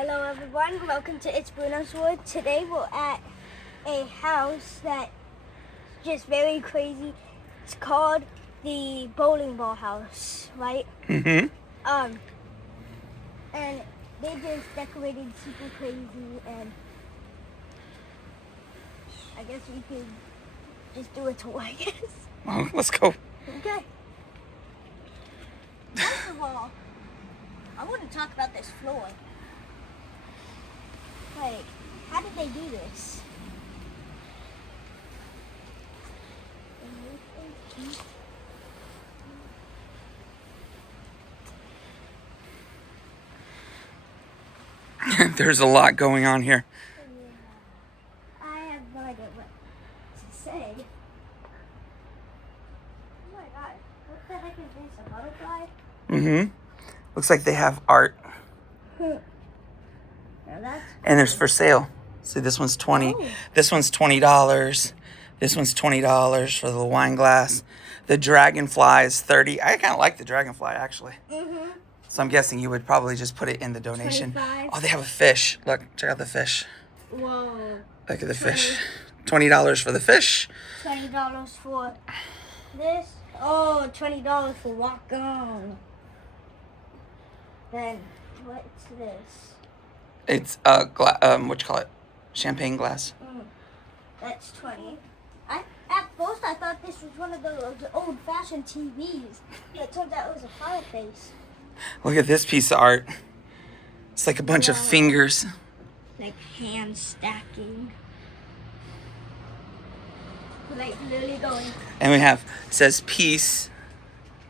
Hello everyone, welcome to It's Bruno's World. Today we're at a house that's just very crazy. It's called the bowling ball house, right? Mm-hmm. And they just decorated super crazy, and I guess we could just do a tour, I guess. Well, let's go. Okay. First of all, I want to talk about this floor. Like, how did they do this? There's a lot going on here. Yeah. I have no idea what to say. Oh my god, what the heck is this? A butterfly? Mm-hmm. Looks like they have art. Now that's And there's for sale. See, this one's 20. Oh. This one's $20. This one's $20 for the wine glass. The dragonfly is 30. I kind of like the dragonfly, actually. Mm-hmm. So I'm guessing you would probably just put it in the donation. 25. Oh, they have a fish. Look, check out the fish. Whoa. Look at the fish. $20 for the fish. $20 for this. Oh, $20 for walk on. Then what's this? It's a what you call it? Champagne glass. That's 20. At first I thought this was one of those old-fashioned TVs. But it turns out it was a fireplace. Look at this piece of art. It's like a bunch of Wow. fingers. Like hand stacking. Like literally going. And we have, it says peace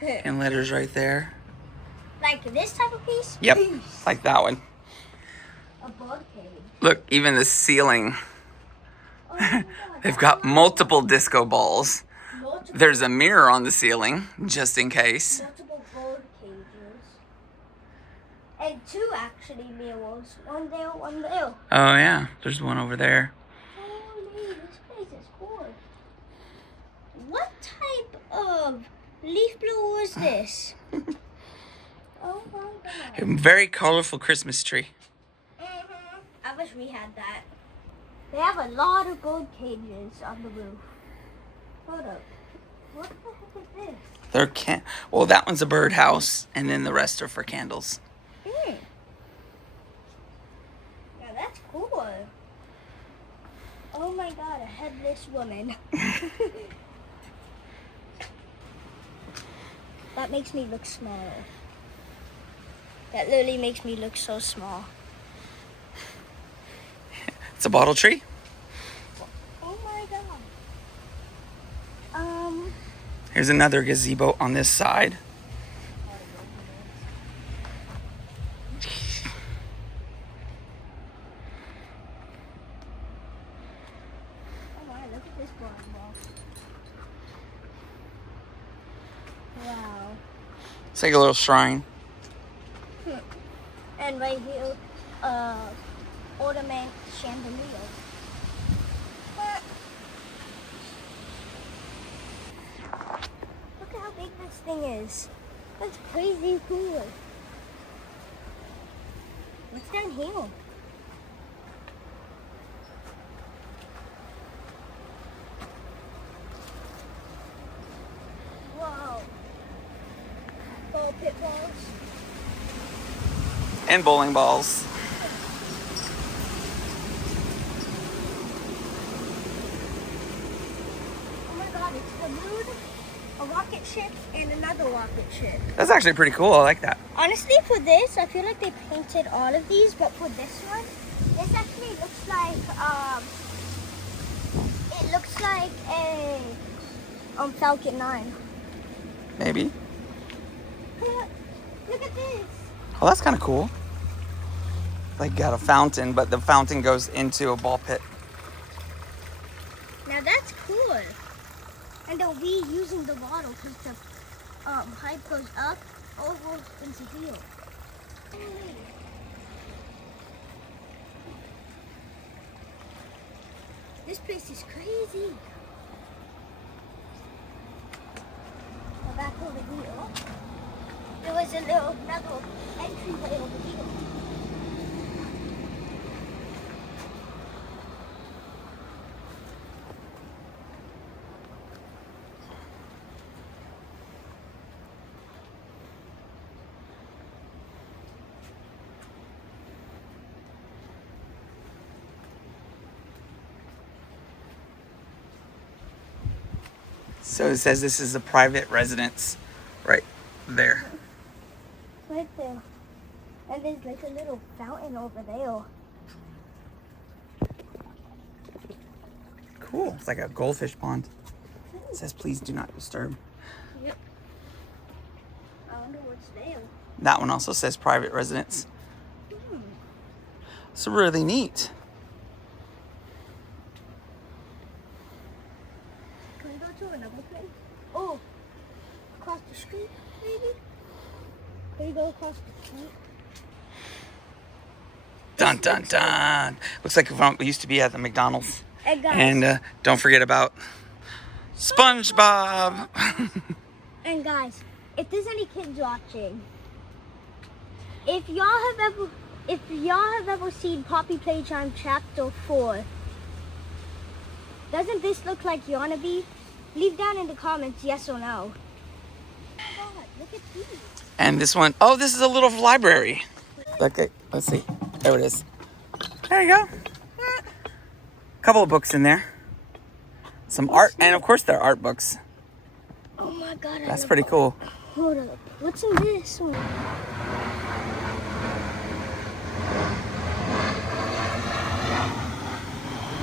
in letters right there. Like this type of piece? Yep, Peace. like that one. A bird cage. Look, even the ceiling. Oh my God, They've got multiple disco balls. multiple, There's a mirror on the ceiling, just in case. multiple bird cages. And two actually mirrors. One there, one there. Oh yeah, there's one over there. Holy, this place is cool. What type of leaf blower is this? Oh my God. A very colorful Christmas tree. I wish we had that. They have a lot of bird cages on the roof. Hold up. What the heck is this? Well, that one's a birdhouse, and then the rest are for candles. Yeah, that's cool. Oh my God, a headless woman. That makes me look small. That literally makes me look so small. It's a bottle tree. Oh my God. Here's another gazebo on this side. Oh my, look at this bowling ball. Wow. It's like a little shrine. And right here, ornament chandelier. Look at how big this thing is. That's crazy cool. What's down here? Whoa. Ball pit balls. And bowling balls. Oh my God, it's the moon, a rocket ship, and another rocket ship. That's actually pretty cool. I like that. Honestly, for this, I feel like they painted all of these, but for this one, this actually looks like, it looks like a, Falcon 9. Maybe. Look at this. Oh, that's kind of cool. Like got a fountain, but the fountain goes into a ball pit. Now that's cool. And they'll be using the bottle because the pipe goes up over into here. This place is crazy. Go back over here. There was another entryway over here. So it says this is a private residence right there. Right there. And there's like a little fountain over there. Cool. It's like a goldfish pond. It says please do not disturb. Yep. I wonder what's there. That one also says private residence. Hmm. It's really neat. Can we go to another place? Oh, across the street, maybe? Can we go across the street? Dun dun dun. Looks like we used to be at the McDonald's. And guys, And don't forget about SpongeBob. and guys, if there's any kids watching, if y'all have ever seen Poppy Playtime Chapter 4, doesn't this look like Yarnaby? Leave down in the comments yes or no. Oh God, look at these. And this one, oh, this is a little library. Okay, let's see. There it is. There you go. Couple of books in there. Some art, and of course they're art books. Oh my God. That's pretty cool. Hold up. What's in this one?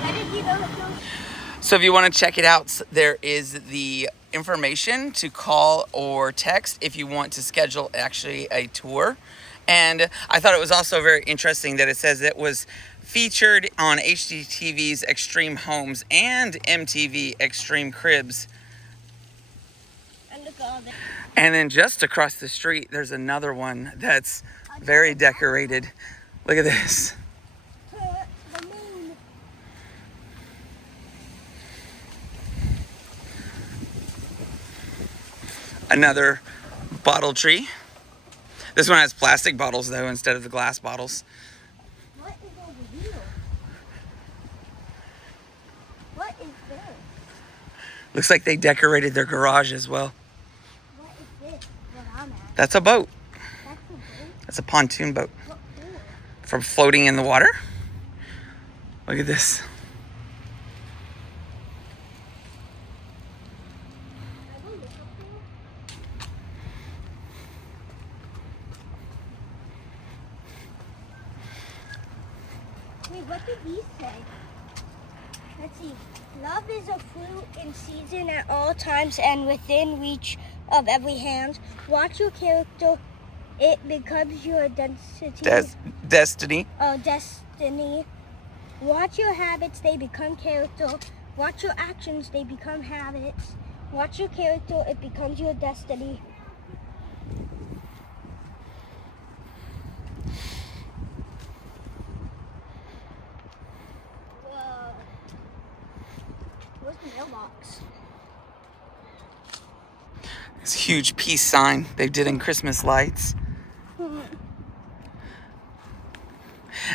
How did you know that those? So if you want to check it out, there is the information to call or text if you want to schedule actually a tour. And I thought it was also very interesting that it says it was featured on HGTV's Extreme Homes and MTV Extreme Cribs. And look at all that. And then just across the street, there's another one that's very decorated. Look at this. The moon. Another bottle tree. This one has plastic bottles though instead of the glass bottles. What is over here? What is this? Looks like they decorated their garage as well. What is this? What I'm at? That's a boat. That's a boat? That's a pontoon boat What for? for floating in the water. Look at this. Can I go look up there? Wait, what did these say? Let's see. Love is a fruit in season at all times and within reach of every hand. Watch your character. It becomes your Destiny. destiny. Watch your habits. They become character. Watch your actions. They become habits. Watch your character. It becomes your destiny. Whoa. Where's the mailbox? It's a huge peace sign they did in Christmas lights.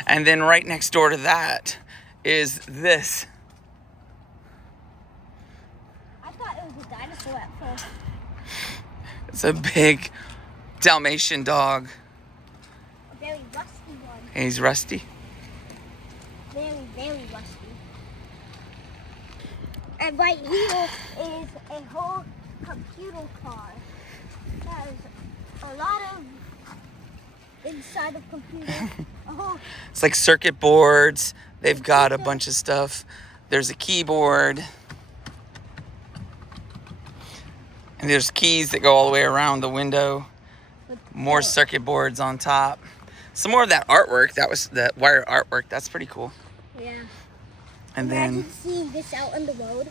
And then right next door to that is this. I thought it was a dinosaur at first. It's a big Dalmatian dog. A very rusty one. He's rusty. Very, very rusty. And right here is a whole computer car. That is a lot of inside of computer. Oh, It's like circuit boards. They've got a bunch of stuff. There's a keyboard. And there's keys that go all the way around the window. More circuit boards on top. Some more of that artwork. That was the wire artwork. That's pretty cool. yeah. And Imagine then seeing this out on the road.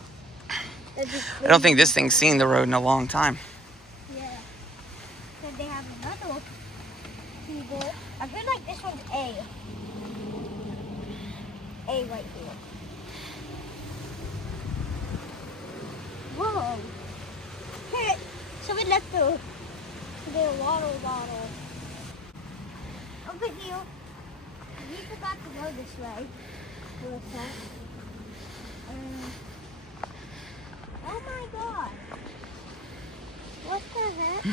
That'd be I don't think this thing's seen the road in a long time. Yeah. Then they have another keyboard. I feel like this one's A. A right here. Whoa. Hey, someone left the water bottle. Over here. We forgot to go this way. Real fast. Oh my God. What the heck?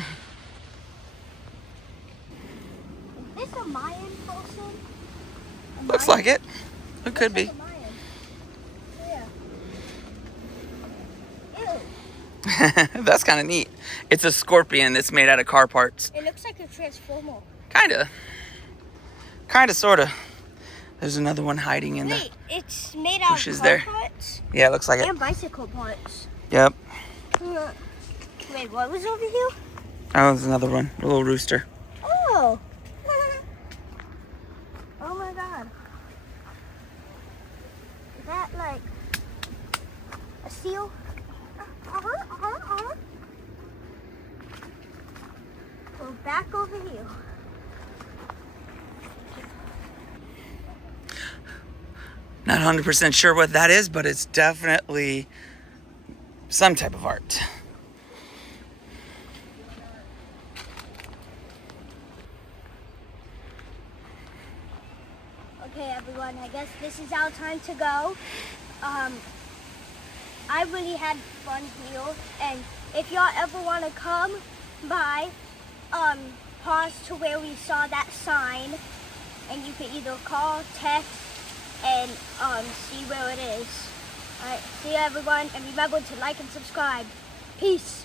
Is this a Mayan person? Looks like it. It could be. Yeah. Ew. That's kind of neat. It's a scorpion that's made out of car parts. It looks like a transformer. Kinda, sorta. There's another one hiding in Wait, it's made out of bushes car there. parts Yeah, it looks like it. and bicycle parts. Yep. Wait, what was over here? Oh, there's another one. A little rooster. Oh. Oh my god. Is that like a seal? Go back over here. Not 100% sure what that is, but it's definitely some type of art. Okay, everyone, I guess this is our time to go. I really had fun here, and if y'all ever want to come by, pause to where we saw that sign, and you can either call, text, and see where it is. Alright, see you everyone, and remember to like and subscribe. Peace.